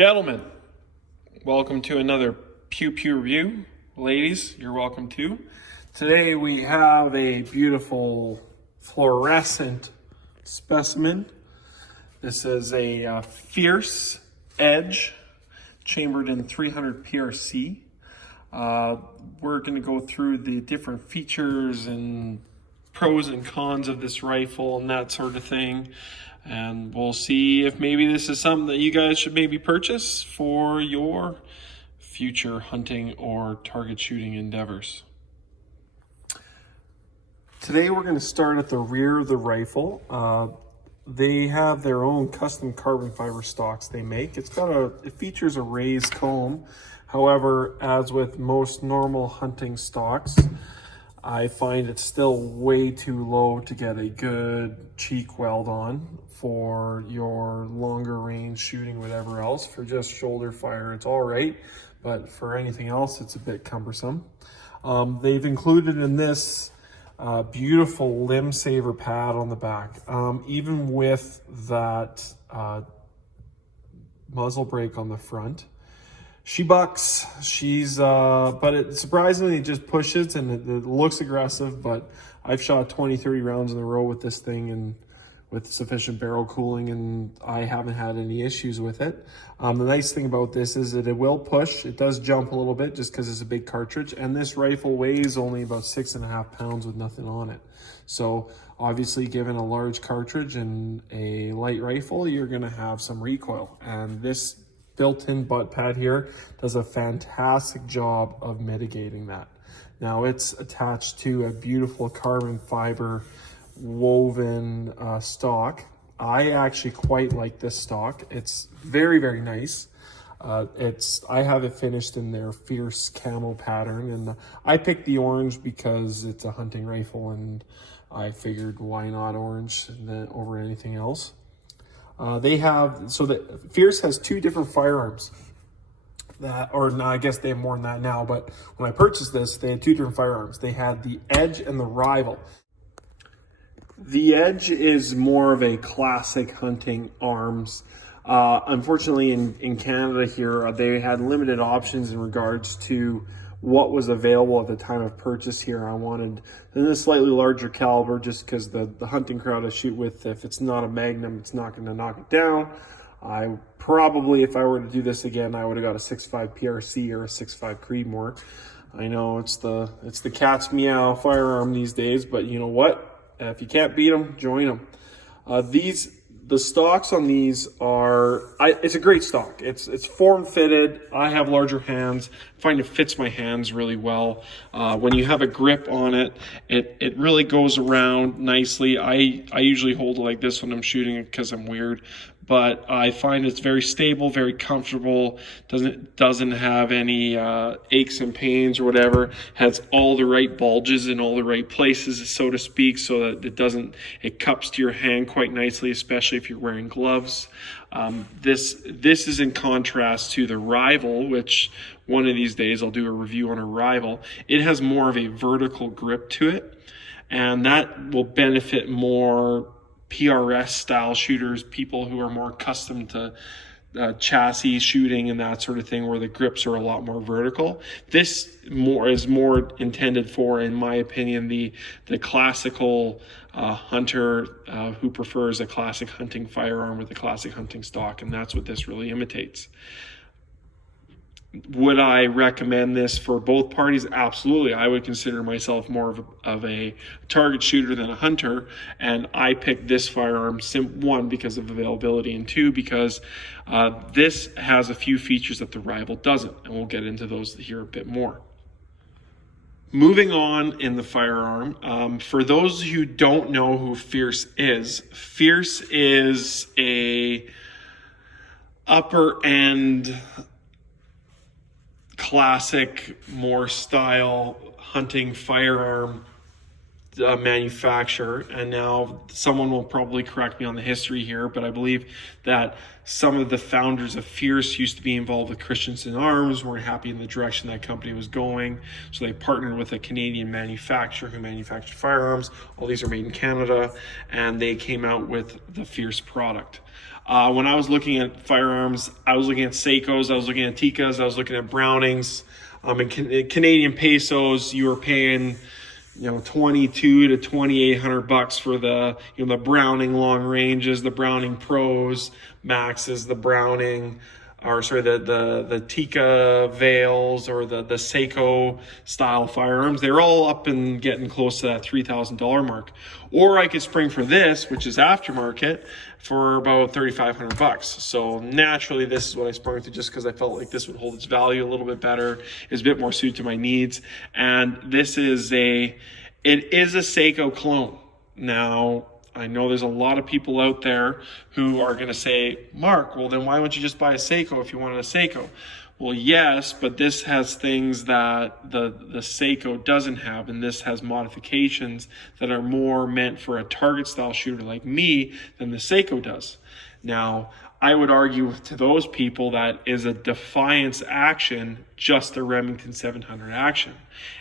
Gentlemen, welcome to another Pew Pew review. Ladies, you're welcome too. Today we have a beautiful fluorescent specimen. This is a Fierce Edge chambered in 300 PRC. We're going to go through the different features and pros and cons of this rifle and that sort of thing. And we'll see if maybe this is something that you guys should maybe purchase for your future hunting or target shooting endeavors. Today we're going to start at the rear of the rifle. They have their own custom carbon fiber stocks they make. It features a raised comb. However, as with most normal hunting stocks, I find it's still way too low to get a good cheek weld on for your longer range shooting, whatever else. For just shoulder fire, it's all right, but for anything else, it's a bit cumbersome. They've included in this beautiful limb saver pad on the back, even with that muzzle brake on the front. She bucks, but it surprisingly just pushes and it looks aggressive, but I've shot 20, 30 rounds in a row with this thing and with sufficient barrel cooling, and I haven't had any issues with it. The nice thing about this is that it will push. It does jump a little bit just because it's a big cartridge, and this rifle weighs only about 6.5 pounds with nothing on it. So obviously, given a large cartridge and a light rifle, you're gonna have some recoil, and this built-in butt pad here does a fantastic job of mitigating that. Now it's attached to a beautiful carbon fiber woven stock. I actually quite like this stock. It's very, very nice. I have it finished in their Fierce camo pattern, and I picked the orange because it's a hunting rifle and I figured why not orange over anything else. Fierce has two different firearms. I guess they have more than that now, but when I purchased this, they had two different firearms. They had the Edge and the Rival. The Edge is more of a classic hunting arms. Unfortunately, in Canada here, they had limited options in regards to what was available at the time of purchase here. I wanted a slightly larger caliber just because the hunting crowd I shoot with, if it's not a Magnum, it's not going to knock it down. I probably, if I were to do this again, I would have got a 6.5 PRC or a 6.5 Creedmoor. I know it's the cat's meow firearm these days, but you know what? If you can't beat them, join them. The stocks on these it's a great stock. It's form fitted. I have larger hands. I find it fits my hands really well. When you have a grip on it, it really goes around nicely. I usually hold it like this when I'm shooting it because I'm weird, but I find it's very stable, very comfortable. Doesn't have any aches and pains or whatever. Has all the right bulges in all the right places, so to speak, so that it cups to your hand quite nicely, especially if you're wearing gloves. This is in contrast to the Rival, which one of these days I'll do a review on a Rival. It has more of a vertical grip to it, and that will benefit more PRS style shooters, people who are more accustomed to chassis shooting and that sort of thing, where the grips are a lot more vertical. This is more intended for, in my opinion, the classical hunter who prefers a classic hunting firearm with a classic hunting stock, and that's what this really imitates. Would I recommend this for both parties? Absolutely. I would consider myself more of a target shooter than a hunter, and I picked this firearm, one, because of availability, and two, because this has a few features that the Rival doesn't, and we'll get into those here a bit more. Moving on in the firearm, for those who don't know who Fierce is a upper end classic, more style hunting firearm manufacturer. And now someone will probably correct me on the history here, but I believe that some of the founders of Fierce used to be involved with Christensen Arms, weren't happy in the direction that company was going, so they partnered with a Canadian manufacturer who manufactured firearms. All these are made in Canada, and they came out with the Fierce product. When I was looking at firearms, I was looking at Seikos, I was looking at Tikkas, I was looking at Brownings. In Canadian pesos, you were paying, 22 to 2,800 bucks for the, the Browning long ranges, the Browning Pros, Maxes, the Browning, or sorry, the Tikka Veils, or the Seiko style firearms. They're all up and getting close to that $3,000 mark. Or I could spring for this, which is aftermarket, for about 3,500 bucks. So naturally, this is what I sprung to, just because I felt like this would hold its value a little bit better, is a bit more suited to my needs. And this is it is a Seiko clone. Now, I know there's a lot of people out there who are going to say, Mark, well, then why wouldn't you just buy a Seiko if you wanted a Seiko? Well, yes, but this has things that the Seiko doesn't have, and this has modifications that are more meant for a target style shooter like me than the Seiko does. Now, I would argue to those people that is a Defiance action just a Remington 700 action.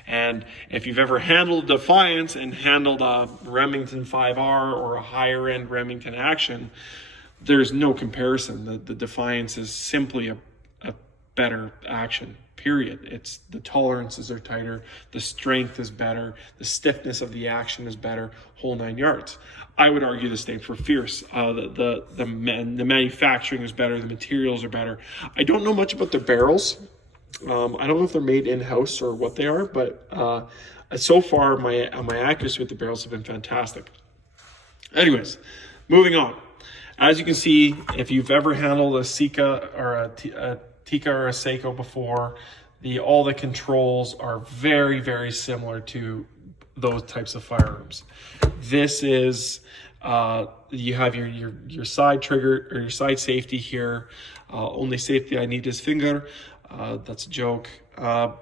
And if you've ever handled Defiance and handled a Remington 5R or a higher end Remington action, there's no comparison. The Defiance is simply a better action, period. It's the tolerances are tighter, the strength is better, the stiffness of the action is better, whole 9 yards. I would argue the same for Fierce. The manufacturing is better, the materials are better. I don't know much about the barrels. I don't know if they're made in-house or what they are, but so far my accuracy with the barrels have been fantastic. Anyways, moving on. As you can see, if you've ever handled a Sika or a Tikka or a Seiko before, all the controls are very, very similar to those types of firearms. This is you have your side trigger or your side safety here. Only safety I need is finger. That's a joke. The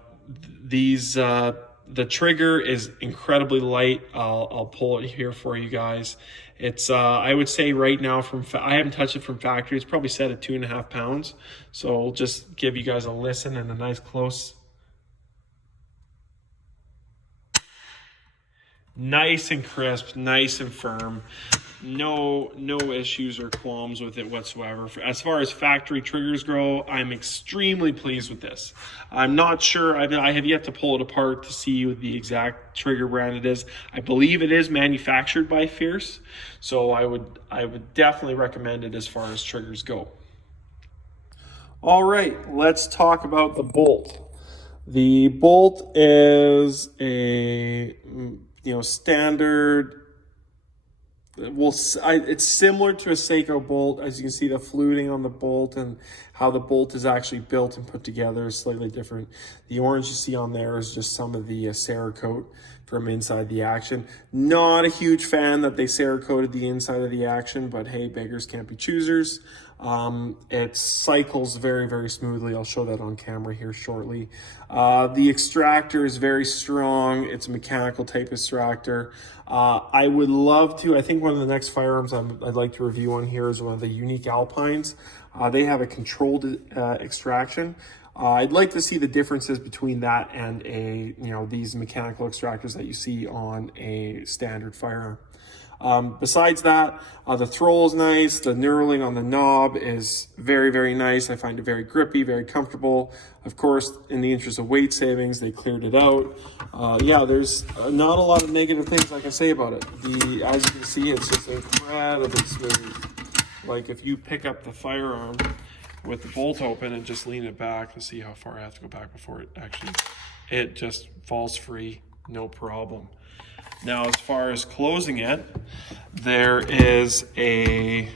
trigger is incredibly light. I'll pull it here for you guys. It's I would say right now I haven't touched it from factory. It's probably set at 2.5 pounds. So I'll just give you guys a listen and a nice close. Nice and crisp, nice and firm. No issues or qualms with it whatsoever. As far as factory triggers go, I'm extremely pleased with this. I'm not sure, I have yet to pull it apart to see what the exact trigger brand it is. I believe it is manufactured by Fierce, so I would definitely recommend it as far as triggers go. All right, let's talk about the bolt. The bolt is a standard. It's similar to a Seiko bolt. As you can see, the fluting on the bolt and how the bolt is actually built and put together is slightly different. The orange you see on there is just some of the Cerakote from inside the action. Not a huge fan that they Cerakoted the inside of the action, but hey, beggars can't be choosers. It cycles very, very smoothly. I'll show that on camera here shortly. The extractor is very strong. It's a mechanical type extractor. I would love to, I think one of the next firearms I'd like to review on here is one of the Unique Alpines. They have a controlled extraction. I'd like to see the differences between that and these mechanical extractors that you see on a standard firearm. Besides that, the throw is nice. The knurling on the knob is very, very nice. I find it very grippy, very comfortable. Of course, in the interest of weight savings, they cleared it out. There's not a lot of negative things I can say about it. As you can see, it's just incredibly smooth. Like if you pick up the firearm with the bolt open and just lean it back, let's see how far I have to go back before it just falls free, no problem. Now, as far as closing it, there is it's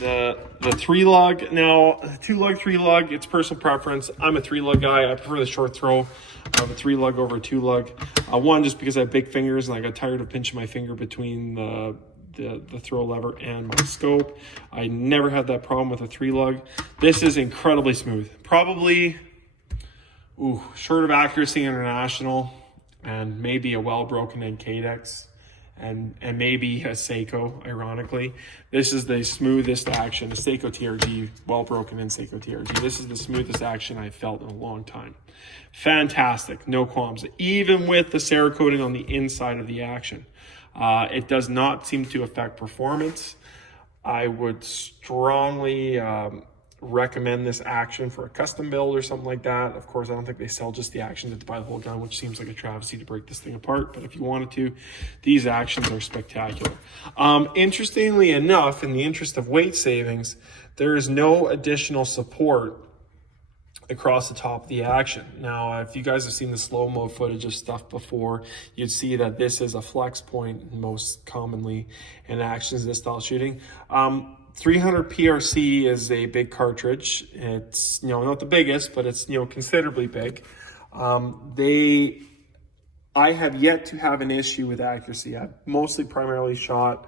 the 3-lug. Now, 2-lug, 3-lug, it's personal preference. I'm a 3-lug guy. I prefer the short throw of a 3-lug over a 2-lug. One, just because I have big fingers and I got tired of pinching my finger between the throw lever and my scope. I never had that problem with a 3-lug. This is incredibly smooth. Probably, short of Accuracy International, and maybe a well-broken in Cadex, and maybe a Seiko, ironically. This is the smoothest action, a Seiko TRG, well-broken in Seiko TRG. This is the smoothest action I've felt in a long time. Fantastic, no qualms. Even with the Cerakoting on the inside of the action. It does not seem to affect performance. I would strongly recommend this action for a custom build or something like that. Of course, I don't think they sell just the actions. You have to buy the whole gun, which seems like a travesty to break this thing apart. But if you wanted to, these actions are spectacular. Interestingly enough, in the interest of weight savings, there is no additional support across the top of the action. Now, if you guys have seen the slow-mo footage of stuff before, you'd see that this is a flex point most commonly in actions in this style shooting. 300 PRC is a big cartridge. It's, not the biggest, but it's, considerably big. I have yet to have an issue with accuracy. I've mostly primarily shot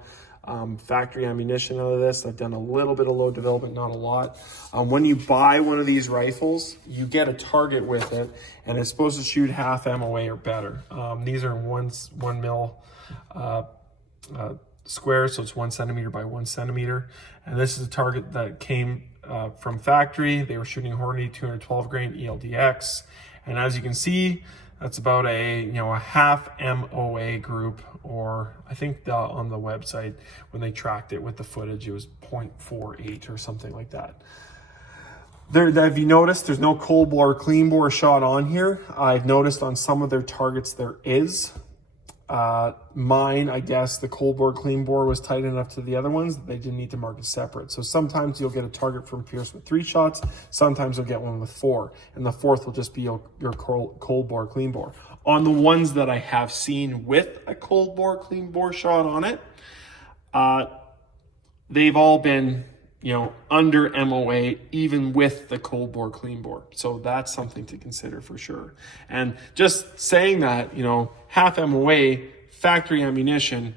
factory ammunition out of this. I've done a little bit of load development, not a lot. When you buy one of these rifles, you get a target with it, and it's supposed to shoot half MOA or better. These are 1 mil square, so it's 1 centimeter by 1 centimeter. And this is a target that came from factory. They were shooting Hornady 212 grain ELDX. And as you can see, that's about a half MOA group, or I think on the website when they tracked it with the footage, it was 0.48 or something like that. Have you noticed there's no cold bore, clean bore shot on here? I've noticed on some of their targets there is. Mine, I guess the cold bore, clean bore was tight enough to the other ones that they didn't need to mark it separate. So sometimes you'll get a target from Pierce with 3 shots. Sometimes you'll get one with 4. And the 4th will just be your cold bore, clean bore. On the ones that I have seen with a cold bore, clean bore shot on it, they've all been, under MOA, even with the cold bore, clean bore. So that's something to consider for sure. And just saying that, half MOA, factory ammunition,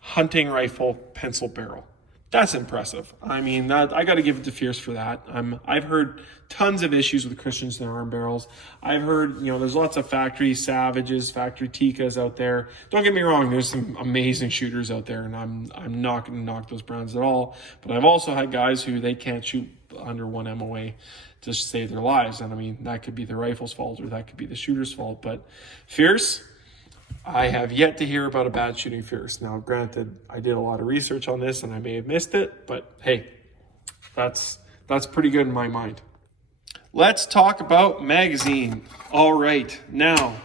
hunting rifle, pencil barrel. That's impressive. I mean, I got to give it to Fierce for that. I've heard tons of issues with Christiansen arm barrels. I've heard, there's lots of factory Savages, factory Tikas out there. Don't get me wrong, there's some amazing shooters out there, and I'm not going to knock those brands at all. But I've also had guys who they can't shoot under 1 MOA to save their lives. And I mean, that could be the rifle's fault or that could be the shooter's fault. But Fierce, I have yet to hear about a bad shooting Fierce. Now, granted, I did a lot of research on this and I may have missed it, but hey, that's pretty good in my mind. Let's talk about magazine. All right, now,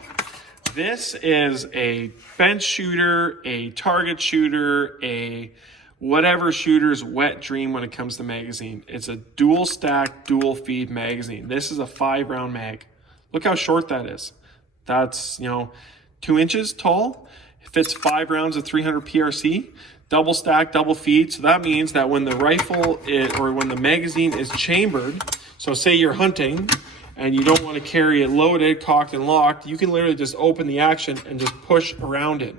this is a bench shooter, a target shooter, a whatever shooter's wet dream when it comes to magazine. It's a dual stack, dual feed magazine. This is a 5-round mag. Look how short that is. That's, 2 inches tall. It fits 5 rounds of 300 PRC, double stack, double feed. So that means that when the when the magazine is chambered, so say you're hunting and you don't want to carry it loaded, cocked and locked, you can literally just open the action and just push around it.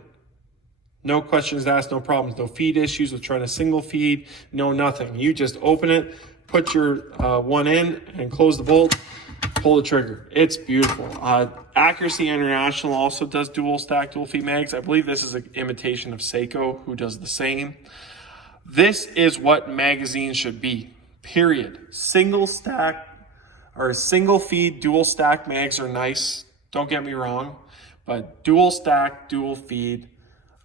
No questions asked, no problems, no feed issues with trying to single feed, no nothing. You just open it, put your one in and close the bolt, pull the trigger. It's beautiful. Accuracy International also does dual stack, dual feed mags. I believe this is an imitation of Seiko, who does the same. This is what magazines should be, period. Single stack or single feed, dual stack mags are nice. Don't get me wrong, but dual stack, dual feed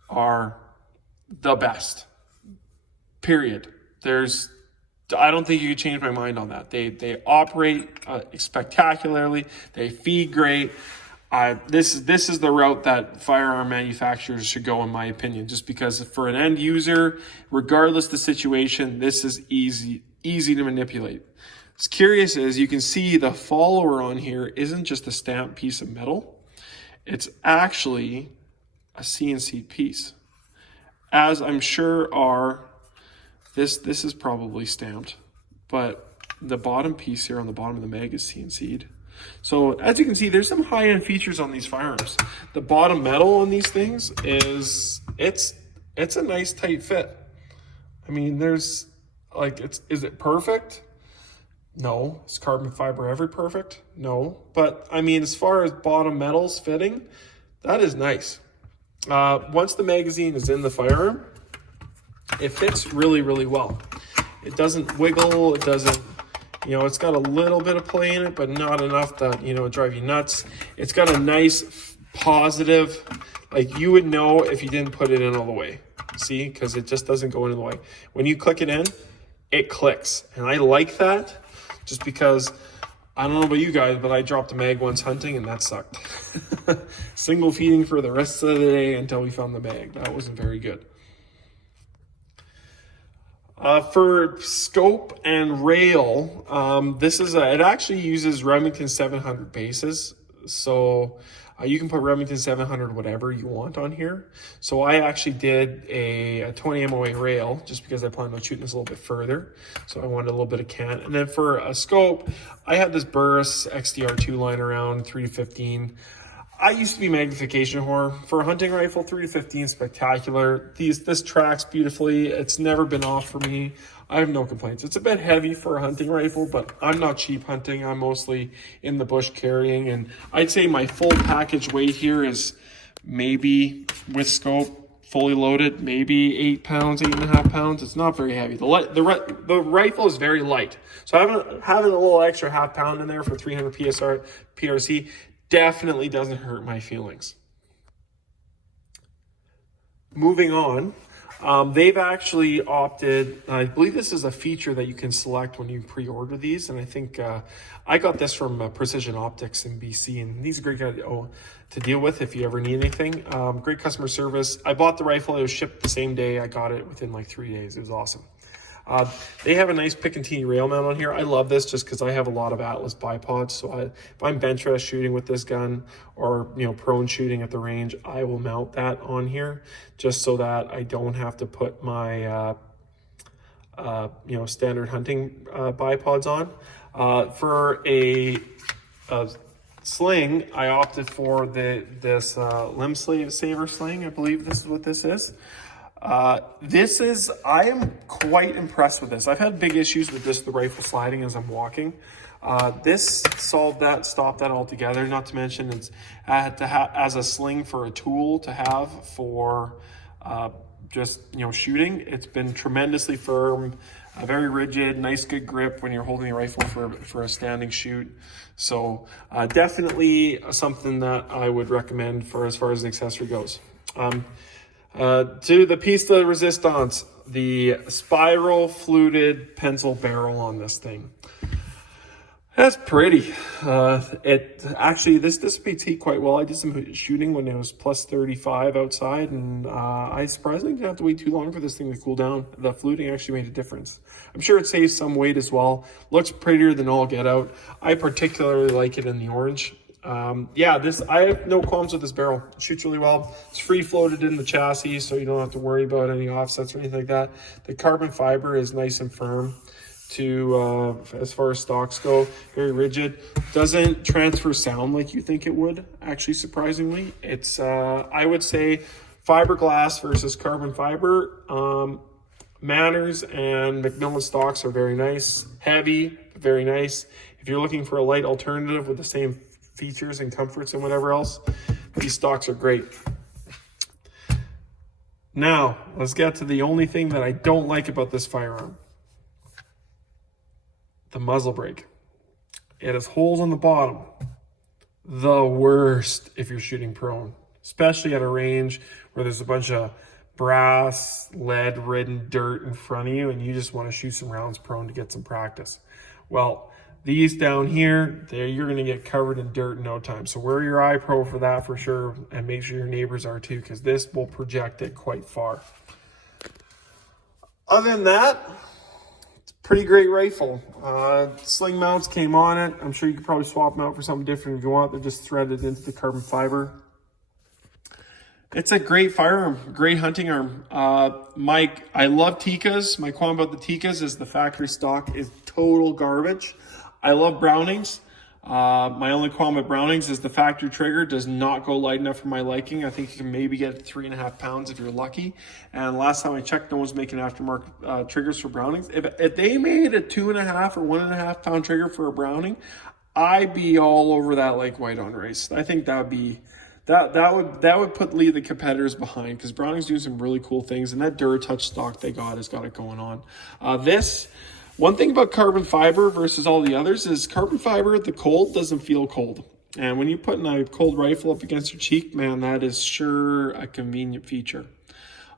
are the best, period. I don't think you could change my mind on that. They operate spectacularly. They feed great. This is the route that firearm manufacturers should go, in my opinion, just because for an end user, regardless the situation, this is easy to manipulate. What's curious is you can see the follower on here isn't just a stamped piece of metal. It's actually a CNC piece, as I'm sure are. This is probably stamped, but the bottom piece here on the bottom of the mag is CNC'd. So as you can see, there's some high-end features on these firearms. The bottom metal on these things it's a nice tight fit. I mean, is it perfect? No. Is carbon fiber ever perfect? No. But I mean, as far as bottom metals fitting, that is nice. Once the magazine is in the firearm, it fits really, really well. It doesn't wiggle. It doesn't, it's got a little bit of play in it, but not enough that, drive you nuts. It's got a nice positive, like you would know if you didn't put it in all the way. See, because it just doesn't go into the way. When you click it in, it clicks. And I like that just because, I don't know about you guys, but I dropped a mag once hunting and that sucked. Single feeding for the rest of the day until we found the mag. That wasn't very good. For scope and rail, this is it actually uses Remington 700 bases. So you can put Remington 700 whatever you want on here. So I actually did a 20 MOA rail just because I planned on shooting this a little bit further. So I wanted a little bit of cant. And then for a scope, I had this Burris XDR2 lying around 3 to 15. I used to be magnification whore. For a hunting rifle, 3 to 15 spectacular. This tracks beautifully. It's never been off for me. I have no complaints. It's a bit heavy for a hunting rifle, but I'm not cheap hunting. I'm mostly in the bush carrying, and I'd say my full package weight here is maybe, with scope, fully loaded, maybe 8 pounds, 8.5 pounds. It's not very heavy. The rifle is very light. So having a little extra half pound in there for 300 PRC definitely doesn't hurt my feelings. Moving on, they've actually opted, I believe this is a feature that you can select when you pre-order these, and I think I got this from Precision Optics in BC, and these are great guys to deal with if you ever need anything. Great customer service. I bought the rifle, it was shipped the same day. I got it within like 3 days. It was awesome. They have a nice Picatinny rail mount on here. I love this just because I have a lot of Atlas bipods. So if I'm bench rest shooting with this gun or, prone shooting at the range, I will mount that on here just so that I don't have to put my, standard hunting bipods on. For a sling, I opted for this limb saver sling. I believe this is what this is. I am quite impressed with this. I've had big issues with the rifle sliding as I'm walking. This solved that, stopped that altogether. Not to mention it's as a sling for a tool to have for just shooting. It's been tremendously firm, very rigid, nice good grip when you're holding a rifle for a standing shoot. So definitely something that I would recommend for as far as an accessory goes. To the piece de resistance, the spiral fluted pencil barrel on this thing. That's pretty. It actually, this dissipates heat quite well. I did some shooting when it was plus 35 outside, and I surprisingly didn't have to wait too long for this thing to cool down. The fluting actually made a difference. I'm sure it saves some weight as well. Looks prettier than all get out. I particularly like it in the orange. I have no qualms with this barrel. It shoots really well. It's free floated in the chassis, so you don't have to worry about any offsets or anything like that. The carbon fiber is nice and firm to, as far as stocks go, very rigid. Doesn't transfer sound like you think it would, actually, surprisingly. It's, I would say, fiberglass versus carbon fiber. Manners and Macmillan stocks are very nice. Heavy, very nice. If you're looking for a light alternative with the same features and comforts and whatever else, these stocks are great. Now, let's get to the only thing that I don't like about this firearm. The muzzle brake. It has holes on the bottom. The worst if you're shooting prone, especially at a range where there's a bunch of brass, lead-ridden dirt in front of you and you just want to shoot some rounds prone to get some practice. Well, these down here, you're going to get covered in dirt in no time. So wear your eye pro for that for sure, and make sure your neighbors are too, because this will project it quite far. Other than that, it's a pretty great rifle. Sling mounts came on it. I'm sure you could probably swap them out for something different if you want. They're just threaded into the carbon fiber. It's a great firearm, great hunting arm. I love Tikkas. My qualm about the Tikkas is the factory stock is total garbage. I love Brownings. My only qualm with Brownings is the factory trigger does not go light enough for my liking. I think you can maybe get 3.5 pounds if you're lucky. And last time I checked, no one's making aftermarket triggers for Brownings. If they made a 2.5 or 1.5 pound trigger for a Browning, I'd be all over that like white on rice. I think that would be that would lead the competitors behind, because Browning's doing some really cool things, and that DuraTouch stock they got has got it going on. One thing about carbon fiber versus all the others is carbon fiber, the cold doesn't feel cold. And when you're putting a cold rifle up against your cheek, man, that is sure a convenient feature.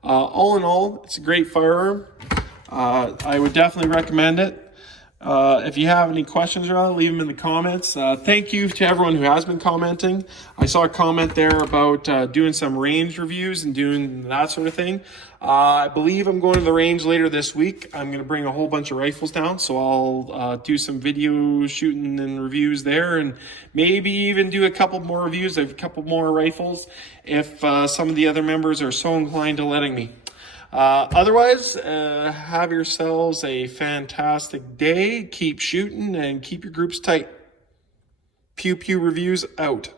All in all, it's a great firearm. I would definitely recommend it. If you have any questions around it, leave them in the comments. Thank you to everyone who has been commenting. I saw a comment there about doing some range reviews and doing that sort of thing. I believe I'm going to the range later this week. I'm going to bring a whole bunch of rifles down, so I'll do some video shooting and reviews there, and maybe even do a couple more reviews of a couple more rifles if some of the other members are so inclined to letting me. Otherwise, have yourselves a fantastic day. Keep shooting and keep your groups tight. Pew Pew Reviews out.